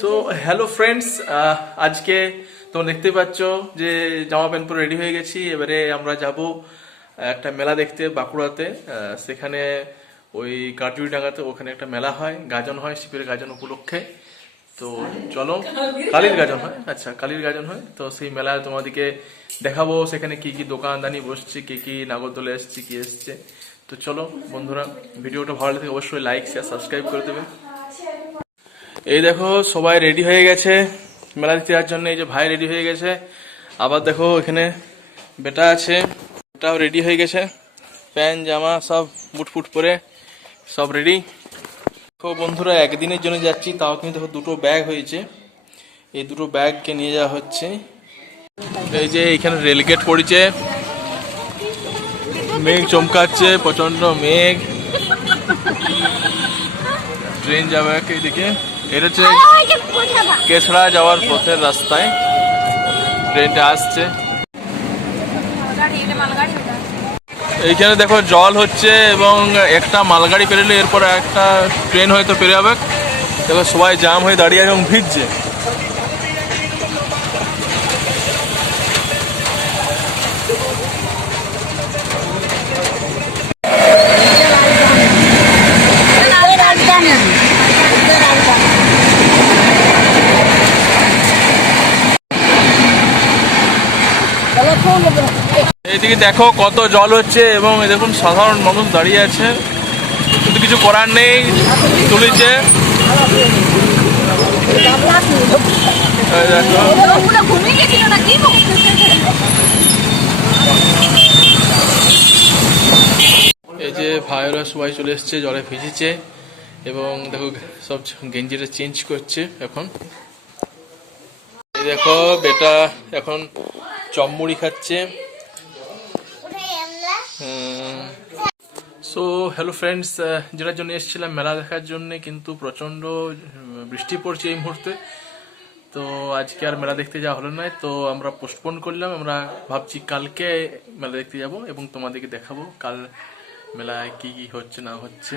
So hello friends, আজকে তোমরা দেখতে পাচ্ছ যে জামা প্যান্ট পরে রেডি হয়ে গেছি। এবারে আমরা যাব একটা মেলা দেখতে বাঁকুড়াতে। সেখানে ওই কার্জুরিডাঙ্গাতে ওখানে একটা মেলা হয়, গাজন হয়, শিবের গাজন উপলক্ষে। তো চলো, কালীর গাজন হয়, আচ্ছা কালীর গাজন হয়। তো সেই মেলায় তোমাদেরকে দেখাবো সেখানে কি কি দোকানদানি বসছে, কি কি নাগরদোলে এসছে, কি এসছে। তো চলো বন্ধুরা, ভিডিওটা ভালো লাগে অবশ্যই লাইক শেয়ার সাবস্ক্রাইব করে দেবে। এই দেখো সবাই রেডি হয়ে গেছে মেলা দেখতে যাওয়ার জন্য। এই যে ভাই রেডি হয়ে গেছে, আবার দেখো এখানে বেটা আছে, বেটাও রেডি হয়ে গেছে, প্যান্ট জামা সব বুট ফুট পরে সব রেডি। দেখো বন্ধুরা, একদিনের জন্য যাচ্ছি, তাও কিন্তু দেখো দুটো ব্যাগ হয়েছে। এই দুটো ব্যাগকে নিয়ে যাওয়া হচ্ছে। এই যে এখানে রেলগেট পড়েছে, মেঘ চমকাচ্ছে, প্রচন্ড মেঘ, ট্রেন যাবে এইদিকে। এটা হচ্ছে কেশড়া যাওয়ার পথের রাস্তায় ট্রেনটা আসছে। এইখানে দেখো জল হচ্ছে এবং একটা মালগাড়ি পেরোলে এরপর একটা ট্রেন হয়তো পেরে যাবে। দেখো সবাই জাম হয়ে দাঁড়িয়ে আছে এবং ভিজছে। এইদিকে দেখো কত জল হচ্ছে এবং দেখুন সাধারণ মানুষ দাঁড়িয়ে আছে, কিন্তু কিছু করার নেই, তুলেছে। এই যে ভাইরা সবাই চলে এসছে, জলে ভিজেছে এবং দেখো সব গেঞ্জিটা চেঞ্জ করছে এখন। এই দেখো বেটা এখন চমমুড়ি খাচ্ছে। সো হ্যালো ফ্রেন্ডস, যেটার জন্য এসেছিলাম মেলা দেখার জন্য, কিন্তু প্রচণ্ড বৃষ্টি পড়ছে এই মুহূর্তে। তো আজকে আর মেলা দেখতে যাওয়া হলো না, তো আমরা পোস্টপোন করলাম। আমরা ভাবছি কালকে মেলা দেখতে যাব এবং তোমাদেরকে দেখাবো কাল মেলায় কি কি হচ্ছে না হচ্ছে।